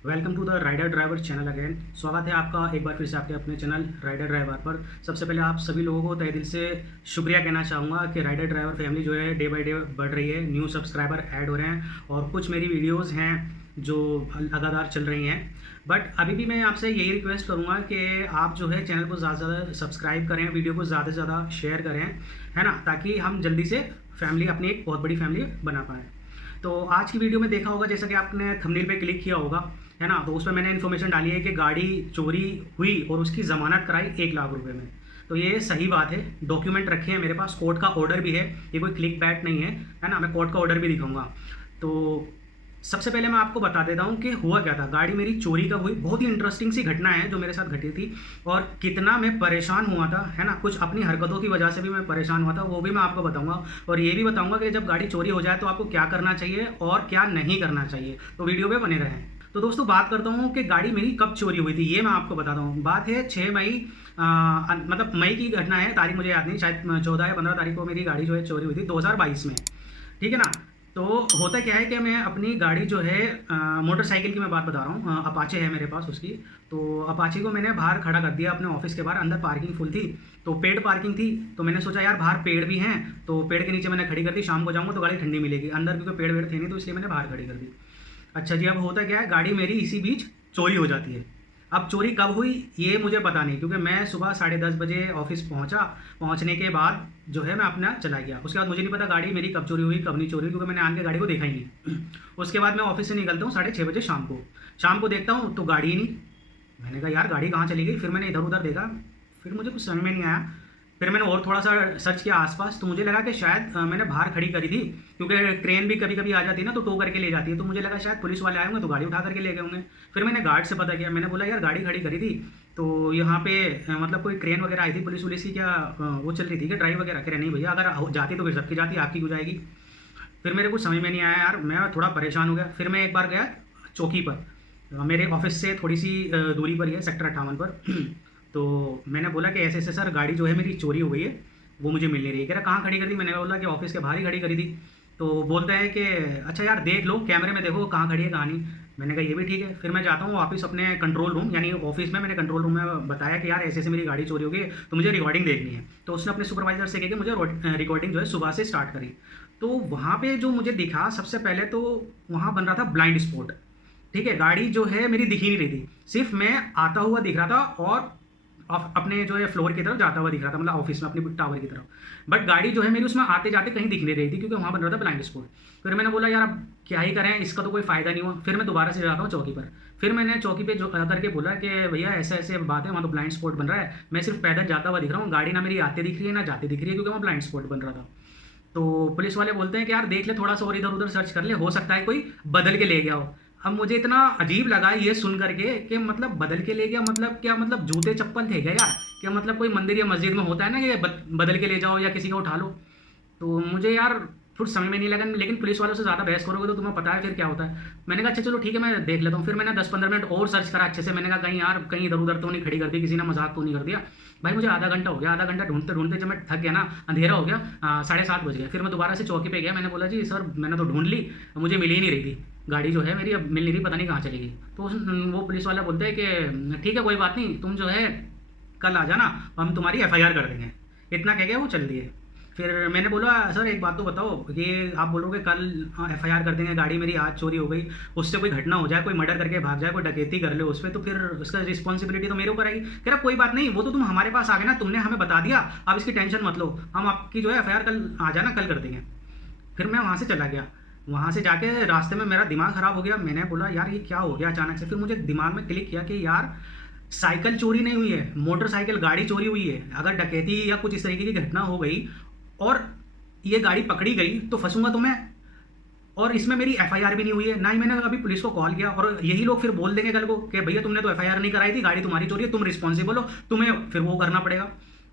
Welcome to the rider driver channel again. स्वागत है आपका एक बार फिर से आपके अपने चैनल राइडर ड्राइवर पर। सबसे पहले आप सभी लोगों को तहे दिल से शुक्रिया कहना चाहूँगा कि राइडर ड्राइवर फैमिली जो है डे बाय डे बढ़ रही है, न्यू सब्सक्राइबर ऐड हो रहे हैं और कुछ मेरी वीडियोज़ हैं जो लगातार चल रही हैं। बट अभी भी मैं आपसे यही रिक्वेस्ट करूँगा कि आप जो है चैनल को ज़्यादा से ज़्यादा सब्सक्राइब करें, वीडियो को ज़्यादा से ज़्यादा शेयर करें, है ना, ताकि हम जल्दी से फैमिली अपनी एक बहुत बड़ी फैमिली बना पाएँ। तो आज की वीडियो में देखा होगा, जैसा कि आपने थंबनेल पे क्लिक किया होगा, है ना, तो उस पर मैंने इन्फॉर्मेशन डाली है कि गाड़ी चोरी हुई और उसकी ज़मानत कराई 1 लाख रुपए में। तो ये सही बात है, डॉक्यूमेंट रखे हैं मेरे पास, कोर्ट का ऑर्डर भी है, ये कोई क्लिक बैट नहीं है ना। मैं कोर्ट का ऑर्डर भी दिखाऊंगा। तो सबसे पहले मैं आपको बता देता हूँ कि हुआ क्या था, गाड़ी मेरी चोरी कब हुई। बहुत ही इंटरेस्टिंग सी घटना है जो मेरे साथ घटी थी और कितना मैं परेशान हुआ था, है ना। कुछ अपनी हरकतों की वजह से भी मैं परेशान हुआ था, वो भी मैं आपको बताऊंगा। और ये भी बताऊंगा कि जब गाड़ी चोरी हो जाए तो आपको क्या करना चाहिए और क्या नहीं करना चाहिए। तो वीडियो पे बने रहें। तो दोस्तों बात करता हूँ कि गाड़ी मेरी कब चोरी हुई थी, ये मैं आपको बताता हूँ। बात है 6 मई, मतलब मई की घटना है, तारीख मुझे याद नहीं, शायद 14 या 15 तारीख को मेरी गाड़ी जो है चोरी हुई थी 2022 में, ठीक है ना। तो होता क्या है कि मैं अपनी गाड़ी जो है मोटरसाइकिल की मैं बात बता रहा हूँ, अपाचे है मेरे पास उसकी। तो अपाचे को मैंने बाहर खड़ा कर दिया अपने ऑफिस के बाहर, अंदर पार्किंग फुल थी, तो पेड पार्किंग थी। तो मैंने सोचा यार बाहर पेड़ भी हैं, तो पेड़ के नीचे मैंने खड़ी कर दी, शाम को जाऊँगा तो गाड़ी ठंडी मिलेगी, अंदर क्योंकि पेड़ वेड़ थे नहीं, तो इसलिए मैंने बाहर खड़ी कर दी। अच्छा जी, अब होता क्या है, गाड़ी मेरी इसी बीच चोरी हो जाती है। अब चोरी कब हुई ये मुझे पता नहीं, क्योंकि मैं सुबह 10:30 बजे ऑफिस पहुंचा। पहुंचने के बाद जो है मैं अपना चला गया। उसके बाद मुझे नहीं पता गाड़ी मेरी कब चोरी हुई कब नहीं चोरी हुई, क्योंकि मैंने आन के गाड़ी को देखा ही नहीं। उसके बाद मैं ऑफिस से निकलता हूँ 6:30 बजे शाम को देखता हूँ तो गाड़ी ही नहीं। मैंने कहा यार गाड़ी कहाँ चली गई। फिर मैंने इधर उधर देखा, फिर मुझे कुछ समझ में नहीं आया। फिर मैंने और थोड़ा सा सर्च किया आसपास, तो मुझे लगा कि शायद मैंने बाहर खड़ी करी थी, क्योंकि क्रेन भी कभी कभी आ जाती है ना, तो टो करके ले जाती है। तो मुझे लगा शायद पुलिस वाले आए होंगे तो गाड़ी उठा करके ले गए होंगे। फिर मैंने गार्ड से पता किया, मैंने बोला यार गाड़ी खड़ी करी थी, तो यहाँ पे मतलब कोई क्रेन वगैरह आई थी पुलिस वुलिस की, क्या वो चल रही थी क्या ड्राइव वगैरह। कह रहे नहीं भैया, अगर जाती तो फिर सबकी जाती, आपकी क्यों जाएगी। फिर मेरे कुछ समझ में नहीं आया यार, मैं थोड़ा परेशान हो गया। फिर मैं एक बार गया चौकी पर, मेरे ऑफिस से थोड़ी सी दूरी पर ही है, सेक्टर 58 पर। तो मैंने बोला कि ऐसे ऐसे सर गाड़ी जो है मेरी चोरी हो गई है, वो मुझे मिल नहीं रही है। कह रहा कहाँ खड़ी करी थी। मैंने बोला कि ऑफिस के बाहर ही खड़ी करी थी। तो बोलते हैं कि अच्छा यार देख लो कैमरे में, देखो कहाँ खड़ी है कहाँ नहीं। मैंने कहा ये भी ठीक है। फिर मैं जाता हूँ वापस अपने कंट्रोल रूम, यानी ऑफिस में। मैंने कंट्रोल रूम में बताया कि यार ऐसे ऐसे मेरी गाड़ी चोरी हो गई तो मुझे रिकॉर्डिंग देखनी है। तो उसने अपने सुपरवाइजर से कहा कि मुझे रिकॉर्डिंग जो है सुबह से स्टार्ट करी। तो वहाँ पे जो मुझे दिखा सबसे पहले, तो वहाँ बन रहा था ब्लाइंड स्पॉट। ठीक है, गाड़ी जो है मेरी दिख ही नहीं रही थी, सिर्फ मैं आता हुआ दिख रहा था और अपने जो है फ्लोर की तरफ जाता हुआ दिख रहा था, मतलब ऑफिस में अपनी टावर की तरफ। बट गाड़ी जो है मेरी उसमें आते जाते कहीं दिख नहीं रही थी, क्योंकि वहाँ बन रहा था ब्लाइंड स्पॉट। फिर मैंने बोला यार अब क्या ही करें, इसका तो कोई फायदा नहीं हुआ। फिर मैं दोबारा से जाता हूँ चौकी पर। फिर मैंने चौकी पे जो करके बोला कि भैया ऐसे ऐसे बात है, वहाँ तो ब्लाइंड स्पॉट बन रहा है, मैं सिर्फ पैदल जाता हुआ दिख रहा हूँ, गाड़ी ना मेरी आते दिख रही है ना जाते दिख रही है, क्योंकि वहाँ ब्लाइंड स्पॉट बन रहा था। तो पुलिस वाले बोलते हैं कि यार देख ले थोड़ा सा और इधर उधर सर्च कर ले, हो सकता है कोई बदल के ले गया हो। अब मुझे इतना अजीब लगा ये सुन करके कि मतलब बदल के ले गया, मतलब क्या, मतलब जूते चप्पल थे क्या यार, क्या मतलब कोई मंदिर या मस्जिद में होता है ना कि बदल के ले जाओ या किसी का उठा लो। तो मुझे यार कुछ समझ में नहीं लगा, लेकिन पुलिस वालों से ज़्यादा बहस करोगे तो तुम्हें पता है फिर क्या होता है। मैंने कहा अच्छा चलो ठीक है मैं देख लेता हूँ। फिर मैंने 10-15 मिनट और सर्च करा अच्छे से। मैंने कहा कहीं यार कहीं इधर उधर तो नहीं खड़ी कर दी, किसी ने मजाक तो नहीं कर दिया। भाई मुझे आधा घंटा हो गया, आधा घंटा ढूंढते ढूंढते जब मैं थक गया ना, अंधेरा हो गया, 7:30 बज गए। फिर मैं दोबारा से चौकी पे गया, मैंने बोला जी सर मैंने तो ढूंढ ली, मुझे मिल ही नहीं रही थी गाड़ी जो है मेरी, अब मिल नहीं रही, पता नहीं कहाँ चली गई। तो वो पुलिस वाला बोलते हैं कि ठीक है कोई बात नहीं, तुम जो है कल आ जाना, हम तुम्हारी एफआईआर कर देंगे। इतना कह के वो चल दिए। फिर मैंने बोला सर एक बात तो बताओ, ये आप बोलोगे कल एफआईआर कर देंगे, गाड़ी मेरी आज चोरी हो गई, उससे कोई घटना हो जाए, कोई मर्डर करके भाग जाए, कोई डकैती कर ले उस पर, तो फिर उसका रिस्पॉन्सिबिलिटी तो मेरे ऊपर आएगी। कह रहा कोई बात नहीं, वो तो तुम हमारे पास आ गए ना, तुमने हमें बता दिया, आप इसकी टेंशन मत लो, हम आपकी जो है एफआईआर कल आ जाना, कल कर देंगे। फिर मैं वहाँ से चला गया। वहाँ से जाके रास्ते में मेरा दिमाग ख़राब हो गया। मैंने बोला यार ये क्या हो गया अचानक से। फिर मुझे दिमाग में क्लिक किया कि यार साइकिल चोरी नहीं हुई है, मोटरसाइकिल गाड़ी चोरी हुई है। अगर डकैती या कुछ इस तरीके की घटना हो गई और ये गाड़ी पकड़ी गई तो फंसूंगा तो मैं, और इसमें मेरी एफआईआर भी नहीं हुई है, ना ही मैंने अभी पुलिस को कॉल किया। और यही लोग फिर बोल देंगे कल को कि भैया तुमने तो एफआईआर नहीं कराई थी, गाड़ी तुम्हारी चोरी है, तुम रिस्पॉन्सिबल हो, तुम्हें फिर वो करना पड़ेगा।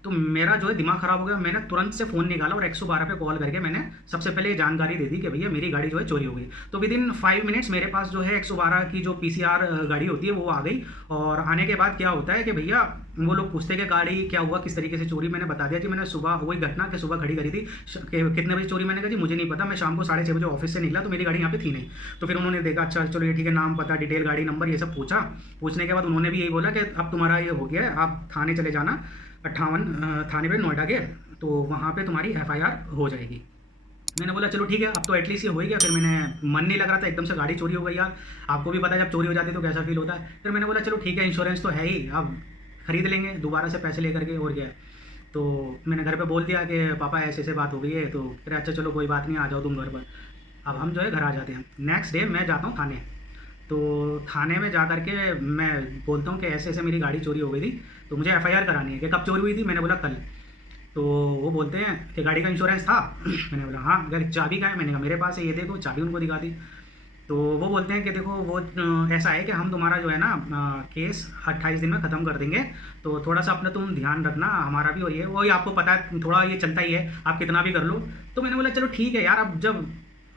तो मेरा जो है दिमाग ख़राब हो गया। मैंने तुरंत से फ़ोन निकाला और 112 पे कॉल करके मैंने सबसे पहले ये जानकारी दे दी कि भैया मेरी गाड़ी जो है चोरी हो गई। तो विद इन 5 मिनट्स मेरे पास जो है 112 की जो पीसीआर गाड़ी होती है वो आ गई। और आने के बाद क्या होता है कि भैया वो लोग पूछते हैं कि गाड़ी क्या हुआ, किस तरीके से चोरी। मैंने बता दिया कि मैंने सुबह वही घटना कि सुबह खड़ी करी थी कि कितने बजे चोरी। मैंने कहा जी मुझे नहीं पता, मैं शाम को 6:30 बजे ऑफिस से निकला तो मेरी गाड़ी यहाँ पे थी नहीं। तो फिर उन्होंने देखा, अच्छा चलो ये ठीक है, नाम पता डिटेल गाड़ी नंबर ये सब पूछा। पूछने के बाद उन्होंने भी यही बोला कि अब तुम्हारा ये हो गया है, आप थाने चले जाना 58 थाने पे नोएडा के, तो वहाँ पे तुम्हारी एफआईआर हो जाएगी। मैंने बोला चलो ठीक है, अब तो एटलीस्ट ये हो ही गया। फिर मैंने मन नहीं लग रहा था, एकदम से गाड़ी चोरी हो गई यार, आपको भी पता है जब चोरी हो जाती है तो कैसा फील होता है। फिर मैंने बोला चलो ठीक है, इंश्योरेंस तो है ही, अब खरीद लेंगे दोबारा से पैसे लेकर के, और क्या है। तो मैंने घर पे बोल दिया कि पापा ऐसे ऐसे बात हो गई है। तो फिर अच्छा चलो कोई बात नहीं, आ जाओ तुम घर पर। अब हम जो है घर आ जाते हैं। नेक्स्ट डे मैं जाता हूँ थाने। तो थाने में जा करके मैं बोलता हूँ कि ऐसे ऐसे मेरी गाड़ी चोरी हो गई थी, तो मुझे एफआईआर करानी है। कि कब चोरी हुई थी? मैंने बोला कल। तो वो बोलते हैं कि गाड़ी का इंश्योरेंस था? मैंने बोला हाँ। अगर चाबी का है? मैंने कहा मेरे पास है, ये देखो। चाबी उनको दिखा दी। तो वो बोलते हैं कि देखो वो ऐसा है कि हम तुम्हारा जो है ना केस 28 दिन में ख़त्म कर देंगे, तो थोड़ा सा अपना तुम ध्यान रखना, हमारा भी वही है, वही आपको पता है थोड़ा ये चलता ही है, आप कितना भी कर लो। तो मैंने बोला चलो ठीक है यार, अब जब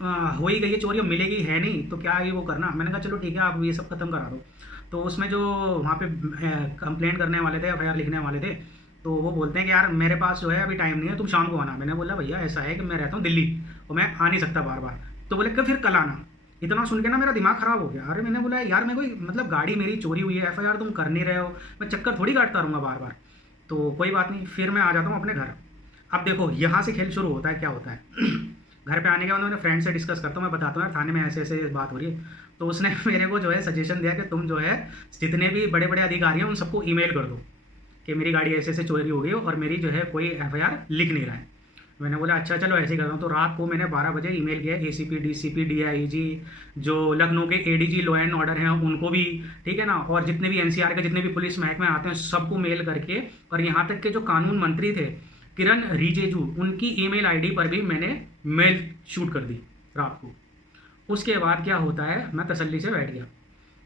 हो ही गई है चोरी, अब मिलेगी है नहीं तो क्या ये वो करना। मैंने कहा चलो ठीक है, आप ये सब खत्म करा दो। तो उसमें जो वहाँ पे कंप्लेंट करने वाले थे, एफआईआर लिखने वाले थे, तो वो बोलते हैं कि यार मेरे पास जो है अभी टाइम नहीं है, तुम शाम को आना। मैंने बोला भैया ऐसा है कि मैं रहता हूँ दिल्ली और मैं आ नहीं सकता बार बार। तो बोले कि फिर कल आना। इतना सुन के ना मेरा दिमाग ख़राब हो गया। अरे मैंने बोला यार मैं कोई मतलब गाड़ी मेरी चोरी हुई है, एफआईआर तुम कर नहीं रहे हो, मैं चक्कर थोड़ी काटता रहूँगा बार बार। तो कोई बात नहीं, फिर मैं आ जाता हूँ अपने घर। अब देखो यहाँ से खेल शुरू होता है, क्या होता है घर पे आने के बाद मैंने फ्रेंड से डिस्कस करता हूँ, मैं बताता हूँ यार थाने में ऐसे ऐसे बात हो रही है। तो उसने मेरे को जो है सजेशन दिया कि तुम जो है जितने भी बड़े बड़े अधिकारी हैं उन सबको ईमेल कर दो कि मेरी गाड़ी ऐसे ऐसे चोरी हो गई और मेरी जो है कोई एफआईआर लिख नहीं रहा है। मैंने बोला अच्छा चलो ऐसे ही करता हूँ। तो रात को मैंने 12 बजे ईमेल किया एसीपी, डीसीपी, डीआईजी, जो लखनऊ के एडीजी लॉ एंड ऑर्डर हैं उनको भी, ठीक है ना, और जितने भी एनसीआर के जितने भी पुलिस महकमे आते हैं सबको मेल करके, और यहाँ तक के जो कानून मंत्री थे किरण रिजिजू, उनकी ईमेल आईडी पर भी मैंने मेल शूट कर दी रात को। उसके बाद क्या होता है, मैं तसल्ली से बैठ गया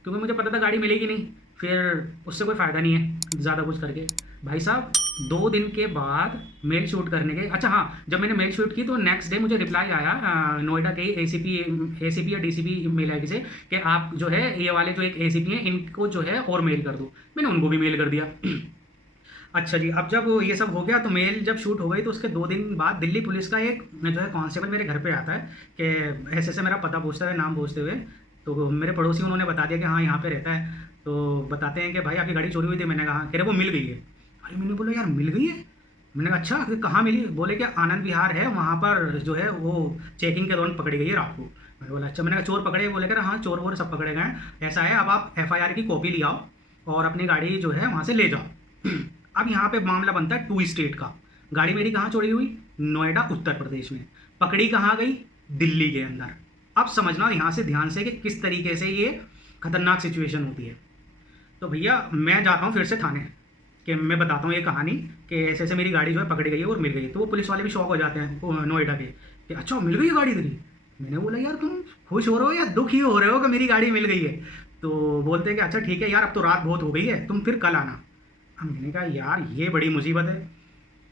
क्योंकि मुझे पता था गाड़ी मिलेगी नहीं, फिर उससे कोई फ़ायदा नहीं है ज़्यादा कुछ करके। भाई साहब 2 दिन के बाद मेल शूट करने के, अच्छा हाँ, जब मैंने मेल शूट की तो नेक्स्ट डे मुझे रिप्लाई आया नोएडा के एसीपी या डीसीपी मेल आईडी से कि आप जो है ये वाले जो एक एसीपी हैं इनको जो है और मेल कर दो। मैंने उनको भी मेल कर दिया अच्छा जी, अब जब ये सब हो गया तो मेल जब शूट हो गई तो उसके 2 दिन बाद दिल्ली पुलिस का एक जो है कांस्टेबल मेरे घर पे आता है कि ऐसे ऐसे मेरा पता पूछता है, नाम पूछते हुए। तो मेरे पड़ोसी उन्होंने बता दिया कि हाँ यहाँ पे रहता है। तो बताते हैं कि भाई आपकी गाड़ी चोरी हुई थी। मैंने कहा कह रहे वो मिल गई है। अरे मैंने बोला यार मिल गई है? मैंने कहा अच्छा कहाँ मिली? बोले कि आनंद विहार है वहाँ पर जो है वो चेकिंग के दौरान पकड़ी गई है रात को। मैंने बोला अच्छा। मैंने कहा चोर पकड़े? बोले कि हाँ चोर वोर सब पकड़े गए हैं। ऐसा है अब आप एफआईआर की कॉपी ले आओ और अपनी गाड़ी जो है वहाँ से ले जाओ अब यहाँ पे मामला बनता है 2 स्टेट का। गाड़ी मेरी कहाँ चोरी हुई? नोएडा उत्तर प्रदेश में। पकड़ी कहाँ गई? दिल्ली के अंदर। अब समझना यहाँ से ध्यान से कि किस तरीके से ये खतरनाक सिचुएशन होती है। तो भैया मैं जाता हूँ फिर से थाने कि मैं बताता हूँ ये कहानी कि ऐसे ऐसे मेरी गाड़ी जो है पकड़ी गई है और मिल गई है। तो वो पुलिस वाले भी शौक हो जाते हैं नोएडा के कि अच्छा मिल गई है गाड़ी तेरी। मैंने बोला यार तुम खुश हो रहे हो या दुखी हो रहे हो कि मेरी गाड़ी मिल गई है? तो बोलते हैं कि अच्छा ठीक है यार अब तो रात बहुत हो गई है, तुम फिर कल आना। अब मैंने कहा यार ये बड़ी मुसीबत है।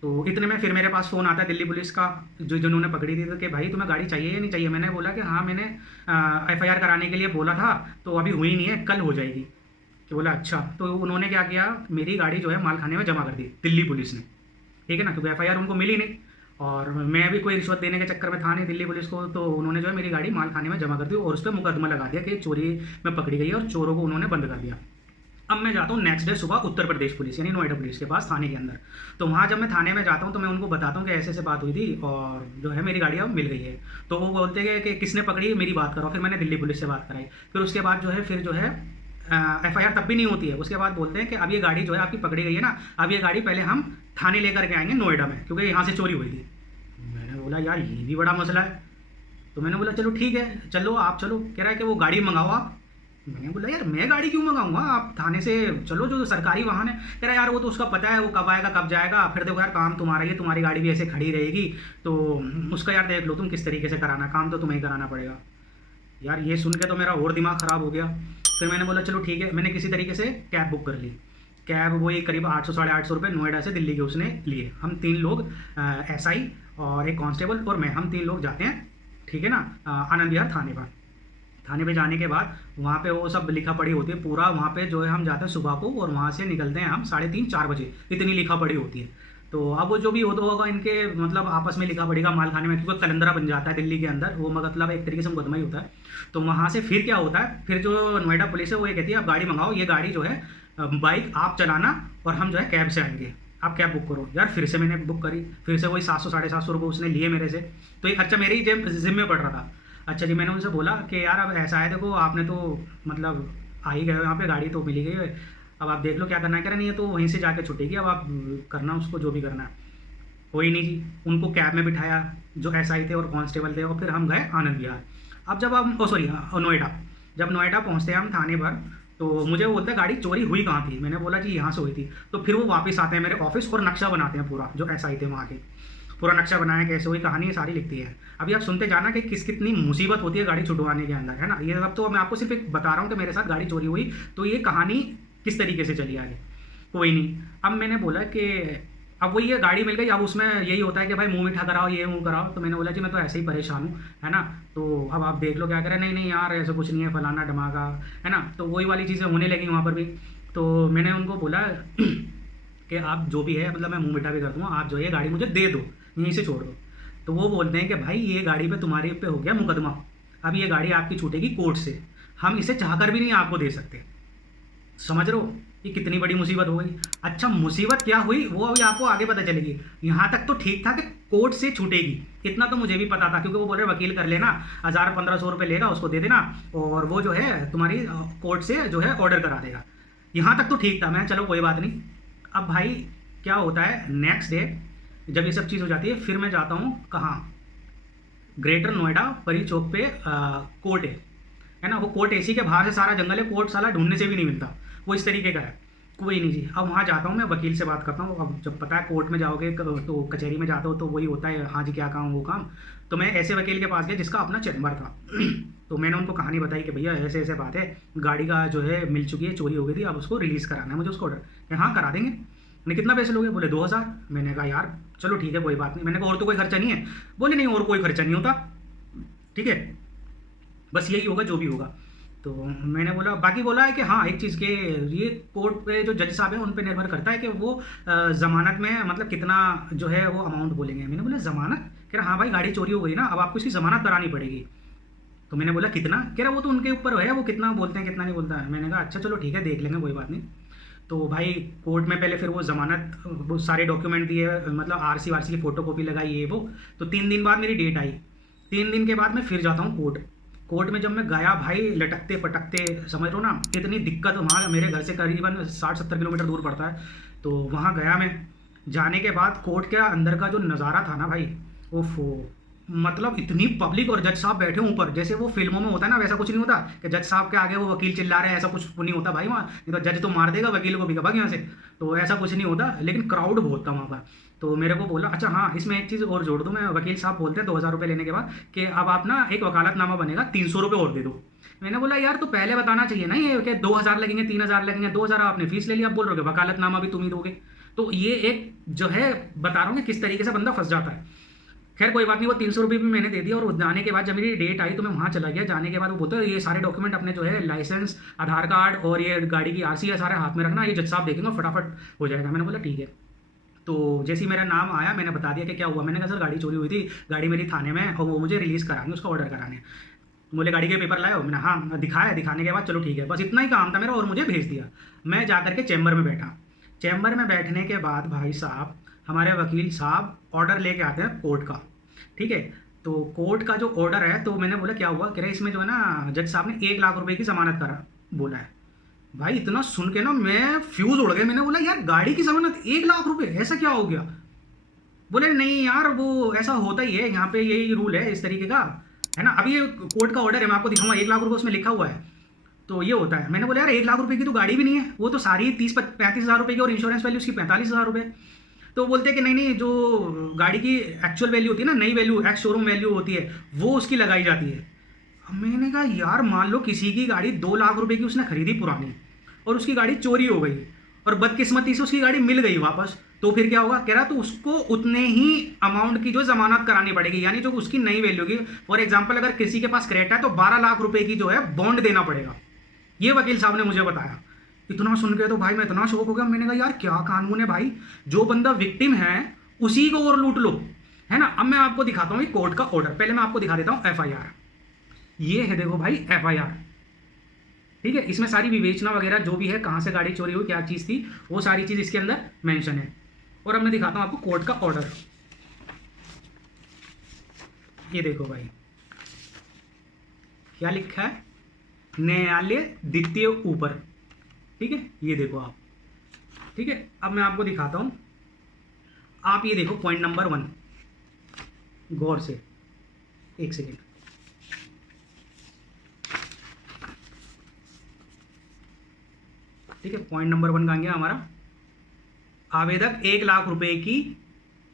तो इतने में फिर मेरे पास फ़ोन आता है दिल्ली पुलिस का जो जिन्होंने पकड़ी थी, तो कि भाई तुम्हें गाड़ी चाहिए या नहीं चाहिए? मैंने बोला कि हाँ मैंने एफआईआर कराने के लिए बोला था तो अभी हुई नहीं है, कल हो जाएगी। तो बोला अच्छा। तो उन्होंने क्या किया, मेरी गाड़ी जो है मालखाने में जमा कर दी दिल्ली पुलिस ने, ठीक है ना, क्योंकि एफआईआर उनको मिली नहीं और मैं भी कोई रिश्वत देने के चक्कर में था नहीं दिल्ली पुलिस को। तो उन्होंने जो है मेरी गाड़ी मालखाने में जमा कर दी और उस पर मुकदमा लगा दिया कि चोरी में पकड़ी गई है और चोरों को उन्होंने बंद कर दिया। अब मैं जाता हूँ नेक्स्ट डे सुबह उत्तर प्रदेश पुलिस यानी नोएडा पुलिस के पास थाने के अंदर। तो वहाँ जब मैं थाने में जाता हूँ तो मैं उनको बताता हूँ कि ऐसे ऐसे बात हुई थी और जो है मेरी गाड़ी अब मिल गई है। तो वो बोलते हैं कि किसने पकड़ी, मेरी बात करो। फिर मैंने दिल्ली पुलिस से बात कराई। फिर उसके बाद जो है एफआईआर तब भी नहीं होती है। उसके बाद बोलते हैं कि अब ये गाड़ी जो है आपकी पकड़ी गई है ना, अब ये गाड़ी पहले हम थाने लेकर के आएंगे नोएडा में क्योंकि यहाँ से चोरी हुई थी। मैंने बोला यार ये भी बड़ा मसला है। तो मैंने बोला चलो ठीक है चलो आप चलो। कह रहा है कि वो गाड़ी मंगाओ आप। मैंने बोला यार मैं गाड़ी क्यों मंगाऊंगा, आप थाने से चलो जो सरकारी वाहन है। कह रहा यार वो तो उसका पता है वो कब आएगा कब जाएगा, फिर देखो यार काम तुम्हारा ही है, तुम्हारी गाड़ी भी ऐसे खड़ी रहेगी तो उसका यार देख लो तुम किस तरीके से कराना, काम तो तुम्हें ही कराना पड़ेगा। यार ये सुन के तो मेरा और दिमाग ख़राब हो गया। फिर मैंने बोला चलो ठीक है, मैंने किसी तरीके से कैब बुक कर ली। कैब वही करीब 800 साढ़े 800 रुपये नोएडा से दिल्ली के उसने लिए। हम 3 लोग एसआई और एक कांस्टेबल और मैं, हम 3 लोग जाते हैं, ठीक है ना, आनंद विहार थाने पर। थाने पे जाने के बाद वहाँ पे वो सब लिखा पढ़ी होती है पूरा, वहाँ पे जो है हम जाते हैं सुबह को और वहाँ से निकलते हैं हम 3:30 4 बजे, इतनी लिखा पढ़ी होती है। तो अब वो जो भी होता होगा इनके मतलब आपस में लिखा पड़ेगा माल खाने में, क्योंकि कलंदरा बन जाता है दिल्ली के अंदर, वो मतलब एक तरीके से मुकदमा ही होता है। तो वहाँ से फिर क्या होता है, फिर जो नोएडा पुलिस है वो ये कहती है आप गाड़ी मंगाओ, ये गाड़ी जो है बाइक आप चलाना और हम जो है कैब से आएंगे, आप कैब बुक करो। यार फिर से मैंने बुक करी, फिर से वही 700 साढ़े 700 रुपये उसने लिए मेरे से। तो एक खर्चा मेरे ही जिम्मे पड़ रहा था। अच्छा जी, मैंने उनसे बोला कि यार अब ऐसा है, देखो आपने तो मतलब आ ही गए यहाँ पे, गाड़ी तो मिली गई है, अब आप देख लो क्या करना है। कह रहा नहीं है तो वहीं से जाके छुटेगी, अब आप करना उसको जो भी करना है। कोई नहीं जी, उनको कैब में बिठाया जो एसआई थे और कांस्टेबल थे, और फिर हम गए आनंद विहार। अब जब हम नोएडा, जब नोएडा पहुंचते हैं हम थाने पर, तो मुझे वो बोलते हैं गाड़ी चोरी हुई कहाँ थी। मैंने बोला जी यहाँ से हुई थी। तो फिर वो वापस आते हैं मेरे ऑफिस और नक्शा बनाते हैं पूरा, जो एसआई थे वहाँ के, पूरा नक्शा बनाया कैसे हुई, कहानी सारी लिखती है। अभी आप सुनते जाना कि कितनी मुसीबत होती है गाड़ी छुड़वाने के अंदर, है ना। ये सब तो मैं आपको सिर्फ एक बता रहा हूँ कि मेरे साथ गाड़ी चोरी हुई, तो ये कहानी किस तरीके से चली आगे। कोई नहीं, अब मैंने बोला कि अब वही ये गाड़ी मिल गई, अब उसमें यही होता है कि भाई मुंह मीठा कराओ, ये मुंह कराओ। तो मैंने बोला जी मैं तो ऐसे ही परेशान हूँ, है ना, तो अब आप देख लो क्या करें। नहीं नहीं यार ऐसा कुछ नहीं है, फलाना धमाका, है ना। तो वही वाली चीज़ें होने लगी वहाँ पर भी। तो मैंने उनको बोला कि आप जो भी है मतलब मैं मुंह मीठा भी कर दूँगा, आप जो है गाड़ी मुझे दे दो, यहीं से छोड़ दो। तो वो बोलते हैं कि भाई ये गाड़ी पे तुम्हारे पे हो गया मुकदमा, अब ये गाड़ी आपकी छूटेगी कोर्ट से, हम इसे चाहकर भी नहीं आपको दे सकते। समझ रहे हो ये कितनी बड़ी मुसीबत हो गई। अच्छा मुसीबत क्या हुई वो अभी आपको आगे पता चलेगी। यहाँ तक तो ठीक था कि कोर्ट से छूटेगी, इतना तो मुझे भी पता था, क्योंकि वो बोल रहे वकील कर लेना, 1000-1500 रुपये लेगा, उसको दे देना और वो जो है तुम्हारी कोर्ट से जो है ऑर्डर करा देगा। यहाँ तक तो ठीक था, मैं चलो कोई बात नहीं। अब भाई क्या होता है, नेक्स्ट डे जब ये सब चीज़ हो जाती है, फिर मैं जाता हूँ कहाँ, ग्रेटर नोएडा परी चौक पे कोर्ट है ना। वो कोर्ट एसी के बाहर से सारा जंगल है, कोर्ट साला ढूंढने से भी नहीं मिलता, वो इस तरीके का है। कोई नहीं जी, अब वहाँ जाता हूँ मैं, वकील से बात करता हूँ। अब जब पता है कोर्ट में जाओगे तो कचहरी में जाते हो तो वही होता है, हाँ जी क्या काम वो काम। तो मैं ऐसे वकील के पास गया जिसका अपना चैम्बर था तो मैंने उनको कहानी बताई कि भैया ऐसे ऐसे बात है, गाड़ी का जो है मिल चुकी है, चोरी हो गई थी, अब उसको रिलीज़ कराना है मुझे उसको ऑर्डर। हाँ करा देंगे। मैंने कितना पैसे लोगे, बोले 2000। मैंने कहा यार चलो ठीक है कोई बात नहीं। मैंने कहा और तो कोई खर्चा नहीं है, बोले नहीं और कोई खर्चा नहीं होता, ठीक है बस यही होगा जो भी होगा। तो मैंने बोला बाकी, बोला है कि हाँ एक चीज़ के ये कोर्ट पे जो जज साहब हैं उन पे निर्भर करता है कि वो ज़मानत में मतलब कितना जो है वो अमाउंट बोलेंगे। मैंने बोला ज़मानत, कह रहा हाँ भाई गाड़ी चोरी हो गई ना, अब आपको इसकी ज़मानत करानी पड़ेगी। तो मैंने बोला कितना, कह रहा वो तो उनके ऊपर है, वो कितना बोलते हैं कितना नहीं बोलता है। मैंने कहा अच्छा चलो ठीक है देख लेंगे कोई बात नहीं। तो भाई कोर्ट में पहले फिर वो ज़मानत, वो सारे डॉक्यूमेंट दिए, मतलब आरसी वारसी की फ़ोटो कॉपी लगाई ये वो। तो 3 दिन बाद मेरी डेट आई, 3 दिन के बाद मैं फिर जाता हूँ कोर्ट। कोर्ट में जब मैं गया भाई लटकते पटकते, समझ लो ना इतनी दिक्कत, वहाँ मेरे घर से करीबन 60-70 किलोमीटर दूर पड़ता है। तो वहाँ गया मैं, जाने के बाद कोर्ट के अंदर का जो नज़ारा था ना भाई, ओफो, मतलब इतनी पब्लिक और जज साहब बैठे ऊपर, जैसे वो फिल्मों में होता है ना वैसा कुछ नहीं होता कि जज साहब के आगे वो वकील चिल्ला रहे हैं, ऐसा कुछ नहीं होता भाई वहाँ। नहीं तो जज तो मार देगा वकील को भी, भाग यहाँ से। तो ऐसा कुछ नहीं होता, लेकिन क्राउड बहुत था वहाँ पर। तो मेरे को बोला अच्छा हाँ इसमें एक चीज़ और जोड़ दूँ मैं, वकील साहब बोलते हैं 2000 रुपये लेने के बाद कि अब आप ना एक वकालतनामा बनेगा 300 रुपये और दे दो। मैंने बोला यार तो पहले बताना चाहिए ना ये कि 2000 लगेंगे 3000 लगेंगे, 2000 आपने फीस ले लिया, आप बोल रहे हो वकालतनामा भी तुम ही दोगे। तो ये एक जो है बता रहा हूँ कि किस तरीके से बंदा फंस जाता है। खैर कोई बात नहीं, वो 300 रुपये भी मैंने दे दिया। और जाने के बाद जब मेरी डेट आई तो मैं वहाँ चला गया। जाने के बाद वो बोलते हैं ये सारे डॉक्यूमेंट अपने जो है लाइसेंस, आधार कार्ड और ये गाड़ी की आरसी है सारे हाथ में रखना, ये जज साहब देखेंगे फटाफट हो जाएगा। मैंने बोला ठीक है। तो जैसे ही मेरा नाम आया मैंने बता दिया कि क्या हुआ। मैंने कहा सर गाड़ी चोरी हुई थी, गाड़ी मेरी थाने में और वो मुझे रिलीज़ करानी, उसका ऑर्डर कराने। बोले गाड़ी के पेपर लाए हो? मैंने हाँ दिखाया, दिखाने के बाद चलो ठीक है, बस इतना ही काम था मेरा और मुझे भेज दिया। मैं जा करके चैम्बर में बैठा। चैम्बर में बैठने के बाद भाई साहब हमारे वकील साहब ऑर्डर लेके आते हैं कोर्ट का, ठीक है। तो कोर्ट का जो ऑर्डर है, तो मैंने बोला क्या हुआ, कह रहे इसमें जो है ना जज साहब ने 1 लाख रुपए की जमानत करा बोला है। भाई इतना सुन के ना मैं फ्यूज उड़ गया। मैंने बोला यार गाड़ी की जमानत 1 लाख रुपए, ऐसा क्या हो गया? बोले नहीं यार वो ऐसा होता ही है, यहाँ पे यही रूल है इस तरीके का, है ना। अभी ये कोर्ट का ऑर्डर है, मैं आपको दिखाऊंगा, 1 लाख रुपए उसमें लिखा हुआ है, तो ये होता है। मैंने बोला यार 1 लाख रुपए की तो गाड़ी भी नहीं है, वो तो सारी 30-35 हज़ार रुपए की और इंश्योरेंस वैल्यू उसकी 45,000 रुपये। तो बोलते हैं कि नहीं नहीं, जो गाड़ी की एक्चुअल वैल्यू होती है ना, नई वैल्यू, एक्स शोरूम वैल्यू होती है, वो उसकी लगाई जाती है। अब मैंने कहा यार मान लो किसी की गाड़ी 2 लाख रुपए की उसने खरीदी पुरानी और उसकी गाड़ी चोरी हो गई, और बदकिस्मती से उसकी गाड़ी मिल गई वापस, तो फिर क्या होगा, कह रहा तो उसको उतने ही अमाउंट की जो जमानत करानी पड़ेगी, यानी जो उसकी नई वैल्यू की। फॉर एग्जांपल अगर किसी के पास क्रेटा है तो 12 लाख रुपए की जो है बॉन्ड देना पड़ेगा। ये वकील साहब ने मुझे बताया। इतना सुन के तो भाई मैं इतना शौक हो गया, मैंने कहा यार क्या कानून है भाई, जो बंदा विक्टिम है उसी को और लूट लो, है ना। अब मैं आपको दिखाता हूँ कोर्ट का ऑर्डर, पहले मैं आपको दिखा देता हूँ FIR। ये है देखो भाई FIR, ठीक है। इसमें सारी विवेचना वगैरह जो भी है, कहाँ से गाड़ी चोरी हुई, क्या चीज़ थी, वो सारी चीज़ इसके अंदर मेंशन है। और अब मैं दिखाता हूँ आपको कोर्ट का ऑर्डर। ये देखो भाई क्या लिखा है, न्यायालय द्वितीय ऊपर, ठीक है। ये देखो आप, ठीक है। अब मैं आपको दिखाता हूँ, आप ये देखो पॉइंट नंबर 1 गौर से, एक सेकेंड, ठीक है। पॉइंट नंबर 1 कहाँ गया हमारा, आवेदक 1 लाख रुपए की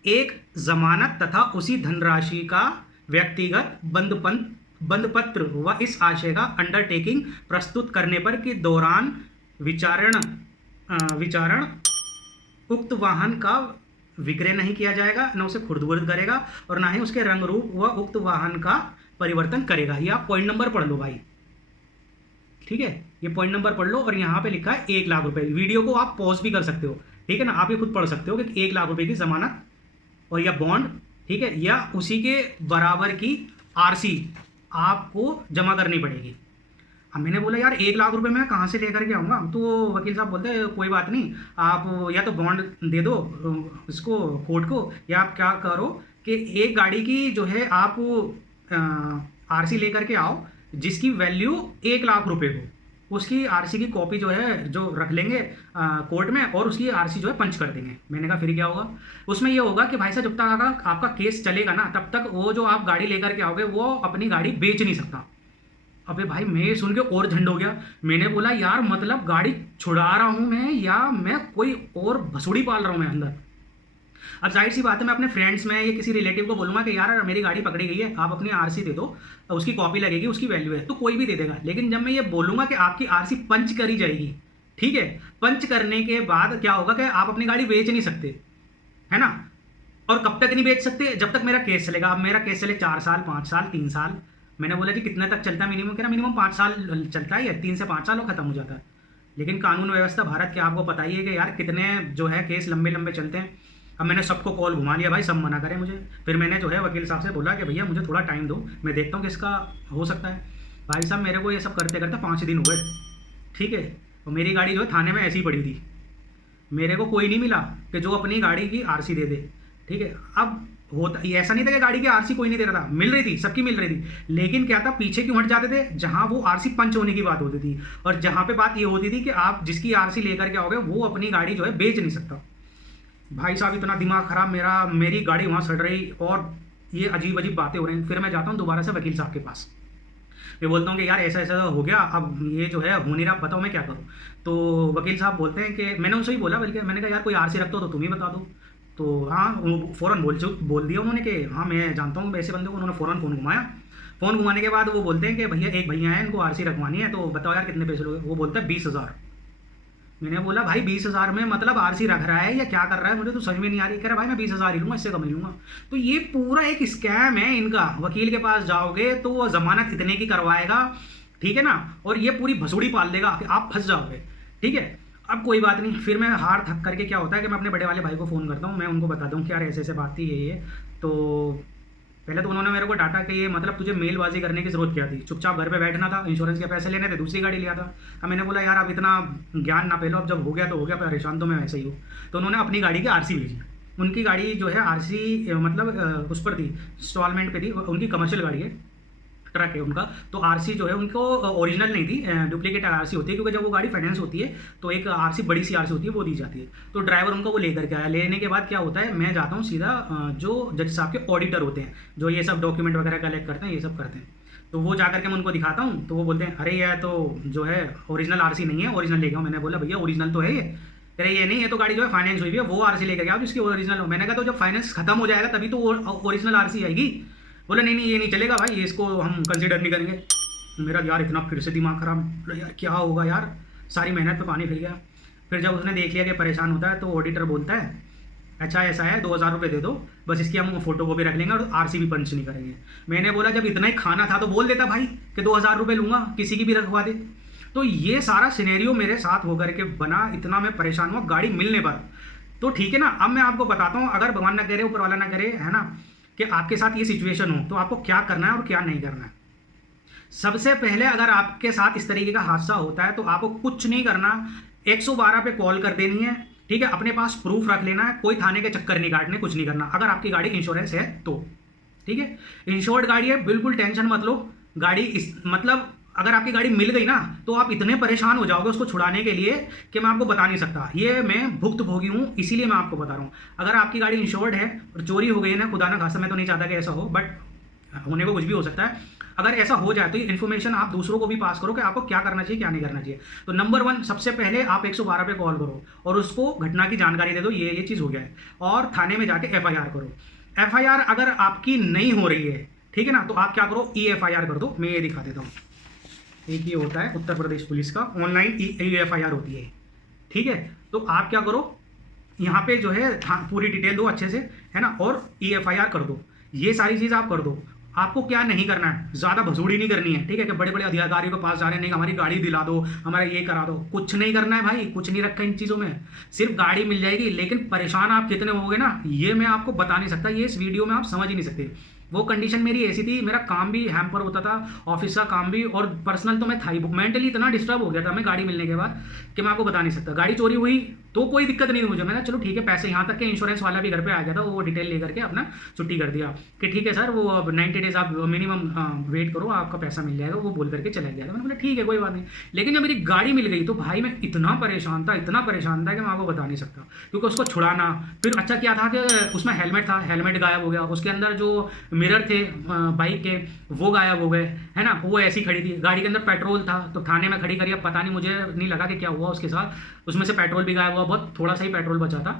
एक जमानत तथा उसी धनराशि का व्यक्तिगत बंदपत्र व इस आशय का अंडरटेकिंग प्रस्तुत करने पर के दौरान विचारण उक्त वाहन का विक्रय नहीं किया जाएगा, न उसे खुर्द-बुर्द करेगा और ना ही उसके रंग रूप व उक्त वाहन का परिवर्तन करेगा। ये आप पॉइंट नंबर पढ़ लो भाई, ठीक है। ये पॉइंट नंबर पढ़ लो और यहाँ पे लिखा है 1 लाख रुपए। वीडियो को आप पॉज भी कर सकते हो, ठीक है ना, आप ये खुद पढ़ सकते हो कि 1 लाख रुपए की जमानत और या बॉन्ड, ठीक है, या उसी के बराबर की RC आपको जमा करनी पड़ेगी। अब मैंने बोला यार 1 लाख रुपए मैं कहाँ से लेकर के आऊँगा, तो वकील साहब बोलते हैं कोई बात नहीं, आप या तो बॉन्ड दे दो इसको कोर्ट को, या आप क्या करो कि एक गाड़ी की जो है आप RC लेकर के आओ जिसकी वैल्यू 1 लाख रुपए हो, उसकी RC की कॉपी जो है जो रख लेंगे कोर्ट में और उसकी RC जो है पंच कर देंगे। मैंने कहा फिर क्या होगा, उसमें ये होगा कि भाई साहब जब तक आपका केस चलेगा ना तब तक वो जो आप गाड़ी लेकर के आओगे वो अपनी गाड़ी बेच नहीं सकता। अबे भाई मैं सुन के और झंड हो गया। मैंने बोला यार मतलब गाड़ी छुड़ा रहा हूँ मैं या मैं कोई और भसुड़ी पाल रहा हूँ मैं अंदर। अब जाहिर सी बात है मैं अपने फ्रेंड्स में या किसी रिलेटिव को बोलूँगा कि यार मेरी गाड़ी पकड़ी गई है, आप अपनी RC दे दो, उसकी कॉपी लगेगी, उसकी वैल्यू है, तो कोई भी दे देगा। लेकिन जब मैं ये बोलूँगा कि आपकी RC पंच करी जाएगी, ठीक है, पंच करने के बाद क्या होगा कि आप अपनी गाड़ी बेच नहीं सकते, है ना। और कब तक नहीं बेच सकते, जब तक मेरा केस चलेगा। अब मेरा केस चले 4 साल 5 साल 3 साल, मैंने बोला कि कितने तक चलता है मिनिमम, कह रहा मिनिमम 5 साल चलता है, या 3 से 5 साल वो खत्म हो जाता है। लेकिन कानून व्यवस्था भारत के आपको पता ही है कि यार कितने जो है केस लंबे लंबे चलते हैं। अब मैंने सबको कॉल घुमा लिया भाई, सब मना करें मुझे। फिर मैंने जो है वकील साहब से बोला कि भैया मुझे थोड़ा टाइम दो, मैं देखता हूँ कि इसका हो सकता है। भाई साहब मेरे को ये सब करते करते 5 दिन हो गए, ठीक है। और मेरी गाड़ी जो है थाने में ऐसी ही पड़ी थी, मेरे को कोई नहीं मिला कि जो अपनी गाड़ी की RC दे दे, ठीक है। अब होता ऐसा नहीं था कि गाड़ी की RC कोई नहीं दे रहा था, मिल रही थी, सबकी मिल रही थी। लेकिन क्या था, पीछे क्यों हट जाते थे, जहां वो RC पंच होने की बात होती थी और जहां पे बात ये होती थी कि आप जिसकी RC लेकर के आओगे वो अपनी गाड़ी जो है बेच नहीं सकता। भाई साहब इतना दिमाग खराब मेरा, मेरी गाड़ी वहाँ सड़ रही और ये अजीब अजीब बातें हो रही हैं। फिर मैं जाता हूँ दोबारा से वकील साहब के पास, मैं बोलता हूँ कि यार ऐसा ऐसा हो गया, अब ये जो है हो नहीं रहा, बताओ मैं क्या करूँ। तो वकील साहब बोलते हैं कि मैंने उनसे ही बोला, बल्कि मैंने कहा यार कोई RC रखता हो तो तुम ही बता दो। तो हाँ फ़ौरन बोल दिया उन्होंने कि हाँ मैं जानता हूँ ऐसे बंदे को। उन्होंने फ़ौरन फ़ोन घुमाया, फ़ोन घुमाने के बाद वो बोलते हैं कि भैया एक भैया हैं इनको RC रखवानी है, तो बताओ यार कितने पैसे लोगे। वो बोलता है 20,000। मैंने बोला भाई 20,000 में मतलब RC रख रहा है या क्या कर रहा है, मुझे तो समझ में नहीं आ रही। कह रहा भाई मैं 20,000 ही लूँगा, इससे कम नहीं लूँगा। तो ये पूरा एक स्कैम है इनका। वकील के पास जाओगे तो वो ज़मानत इतने की करवाएगा, ठीक है ना, और ये पूरी भसुड़ी पाल देगा कि आप फंस जाओगे, ठीक है। अब कोई बात नहीं, फिर मैं हार थक करके क्या होता है कि मैं अपने बड़े वाले भाई को फ़ोन करता हूँ, मैं उनको बताता हूँ कि यार ऐसे ऐसे बात थी ये। तो पहले तो उन्होंने मेरे को डांटा कि ये मतलब तुझे मेलबाजी करने की ज़रूरत क्या थी, चुपचाप घर पे बैठना था, इंश्योरेंस के पैसे लेने थे, दूसरी गाड़ी लिया था। अब मैंने बोला यार अब इतना ज्ञान ना पहलो, अब जब हो गया तो हो गया, परेशान तो मैं वैसे ही हूँ। तो उन्होंने अपनी गाड़ी की RC भेजी। उनकी गाड़ी जो है RC मतलब उस पर थी, इंस्टॉलमेंट पे थी, उनकी कमर्शियल गाड़ी है, ट्रक है उनका। तो RC जो है उनको ओरिजिनल नहीं थी, डुप्लीकेट RC होती है, क्योंकि जब वो गाड़ी फाइनेंस होती है तो एक RC बड़ी सी RC होती है वो दी जाती है। तो ड्राइवर उनको वो लेकर के आया। लेने के बाद क्या होता है, मैं जाता हूँ सीधा जो जज साहब के ऑडिटर होते हैं, जो ये सब डॉक्यूमेंट वगैरह कलेक्ट करते हैं, ये सब करते हैं। तो वो जाकर के मैं उनको दिखाता हूँ, तो वो बोलते हैं अरे यह तो जो है ओरिजिनल RC नहीं है, ओरिजिनल लेके आओ। मैंने बोला भैया ओरिजिनल तो है ये। अरे ये नहीं, ये तो गाड़ी जो है फाइनेंस हुई है, वो RC लेकर के आओ जिसकी ओरिजिनल हो। मैंने कहा तो जब फाइनेंस खत्म हो जाएगा तभी तो ओरिजिनल RC आएगी। बोला नहीं नहीं ये नहीं चलेगा भाई, ये इसको हम कंसिडर नहीं करेंगे। मेरा यार इतना फिर से दिमाग खराब, बोला यार क्या होगा यार, सारी मेहनत पे पानी फिर गया। फिर जब उसने देख लिया कि परेशान होता है तो ऑडिटर बोलता है अच्छा ऐसा है 2,000 रुपये दे दो, बस इसकी हम फोटो कॉपी रख लेंगे और आरसीबी पंच नहीं करेंगे। मैंने बोला जब इतना ही खाना था तो बोल देता भाई कि 2,000 रुपये लूँगा, किसी की भी रखवा दे। तो ये सारा सिनेरियो मेरे साथ होकर के बना, इतना मैं परेशान हुआ गाड़ी मिलने पर। तो ठीक है ना, अब मैं आपको बताता हूँ, अगर भगवान ना करे ऊपर वाला ना करे, है ना, कि आपके साथ ये सिचुएशन हो तो आपको क्या करना है और क्या नहीं करना है। सबसे पहले अगर आपके साथ इस तरीके का हादसा होता है तो आपको कुछ नहीं करना, 112 पे कॉल कर देनी है, ठीक है, अपने पास प्रूफ रख लेना है, कोई थाने के चक्कर नहीं काटने, कुछ नहीं करना। अगर आपकी गाड़ी इंश्योरेंस है तो ठीक है, इंश्योर्ड गाड़ी है, बिल्कुल टेंशन मत लो। गाड़ी मतलब अगर आपकी गाड़ी मिल गई ना तो आप इतने परेशान हो जाओगे उसको छुड़ाने के लिए कि मैं आपको बता नहीं सकता। ये मैं भुक्तभोगी हूँ, इसीलिए मैं आपको बता रहा हूँ। अगर आपकी गाड़ी इंश्योर्ड है और चोरी हो गई है ना, खुदा ना खासा, मैं तो नहीं चाहता कि ऐसा हो, बट होने को कुछ भी हो सकता है। अगर ऐसा हो जाए तो ये इन्फॉर्मेशन आप दूसरों को भी पास करो कि आपको क्या करना चाहिए क्या नहीं करना चाहिए। तो नंबर 1, सबसे पहले आप 112 पे कॉल करो और उसको घटना की जानकारी दे दो, ये चीज़ हो गया है, और थाने में जाके एफआईआर करो। एफआईआर अगर आपकी नहीं हो रही है, ठीक है ना, तो आप क्या करो, EFIR कर दो। मैं ये दिखा देता हूँ, एक ये होता है उत्तर प्रदेश पुलिस का ऑनलाइन EFIR होती है, ठीक है। तो आप क्या करो, यहाँ पे जो है पूरी डिटेल दो अच्छे से, है ना, और EFIR कर दो। ये सारी चीज़ आप कर दो। आपको क्या नहीं करना है, ज़्यादा भसूड़ी नहीं करनी है, ठीक है, कि बड़े बड़े अधिकारियों के पास जा रहे हैं, नहीं हमारी गाड़ी दिला दो, हमारा ये करा दो, कुछ नहीं करना है भाई, कुछ नहीं रखा इन चीज़ों में। सिर्फ गाड़ी मिल जाएगी, लेकिन परेशान आप कितने होगे ना, ये मैं आपको बता नहीं सकता, ये इस वीडियो में आप समझ ही नहीं सकते। वो कंडीशन मेरी ऐसी थी, मेरा काम भी हैम्पर होता था, ऑफिस का काम भी, और पर्सनल तो मैं था ही, मेंटली इतना डिस्टर्ब हो गया था मैं गाड़ी मिलने के बाद कि मैं आपको बता नहीं सकता। गाड़ी चोरी हुई तो कोई दिक्कत नहीं थी मुझे, मैंने चलो ठीक है, पैसे यहाँ तक के इंश्योरेंस वाला भी घर पे आ गया था, वो डिटेल लेकर के अपना छुट्टी कर दिया कि ठीक है सर, वो अब 90 डेज आप मिनिमम वेट करो, आपका पैसा मिल जाएगा, वो बोल करके चला गया था। मैंने बोला ठीक है कोई बात नहीं। लेकिन जब मेरी गाड़ी मिल गई तो भाई मैं इतना परेशान था, इतना परेशान था कि मैं आपको बता नहीं सकता, क्योंकि उसको छुड़ाना, फिर अच्छा क्या था कि उसमें हेलमेट था, हेलमेट गायब हो गया, उसके अंदर जो मिरर थे बाइक के वो गायब हो गए, है ना, वो ऐसी खड़ी थी, गाड़ी के अंदर पेट्रोल था तो थाने में खड़ी करी, अब पता नहीं, मुझे नहीं लगा कि क्या हुआ उसके साथ, उसमें से पेट्रोल भी गायब हुआ, बहुत थोड़ा सा ही पेट्रोल बचा था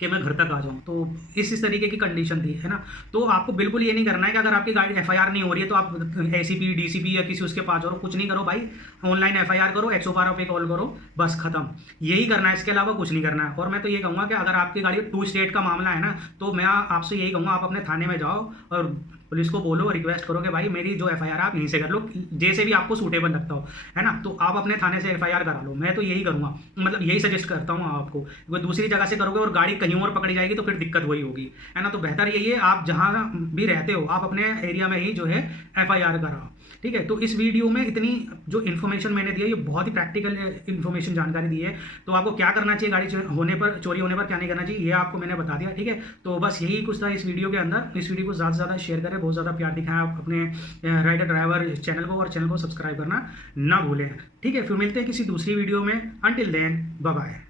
कि मैं घर तक आ जाऊँ। तो इस तरीके की कंडीशन थी, है ना। तो आपको बिल्कुल ये नहीं करना है कि अगर आपकी गाड़ी एफआईआर नहीं हो रही है तो आप ACP DCP या किसी उसके पास जाओ, कुछ नहीं करो भाई, ऑनलाइन एफआईआर करो, 112 पे कॉल करो, बस खत्म, यही करना है, इसके अलावा कुछ नहीं करना है। और मैं तो ये कहूँगा कि अगर आपकी गाड़ी 2 स्टेट का मामला है ना, तो मैं आपसे यही कहूँगा, आप अपने थाने में जाओ और पुलिस को बोलो, रिक्वेस्ट करो कि भाई मेरी जो एफआईआर आप यहीं से कर लो, जैसे भी आपको सूटेबल लगता हो, है ना। तो आप अपने थाने से एफआईआर करा लो, मैं तो यही करूँगा, मतलब यही सजेस्ट करता हूँ आपको। कोई दूसरी जगह से करोगे और गाड़ी कहीं और पकड़ी जाएगी तो फिर दिक्कत वही होगी, है ना। तो बेहतर यही है, आप जहाँ भी रहते हो आप अपने एरिया में ही जो है एफआईआर कराओ, ठीक है। तो इस वीडियो में इतनी जो इन्फॉर्मेशन मैंने दी है, ये बहुत ही प्रैक्टिकल इन्फॉर्मेशन जानकारी दी है। तो आपको क्या करना चाहिए गाड़ी होने पर, चोरी होने पर क्या नहीं करना चाहिए, ये आपको मैंने बता दिया, ठीक है। तो बस यही कुछ था इस वीडियो के अंदर। इस वीडियो को ज़्यादा से ज़्यादा शेयर करें, बहुत ज़्यादा प्यार दिखाएं आप अपने राइडर ड्राइवर चैनल को, और चैनल को सब्सक्राइब करना ना भूलें, ठीक है। फिर मिलते हैं किसी दूसरी वीडियो में, अंटिल देन बाय बाय।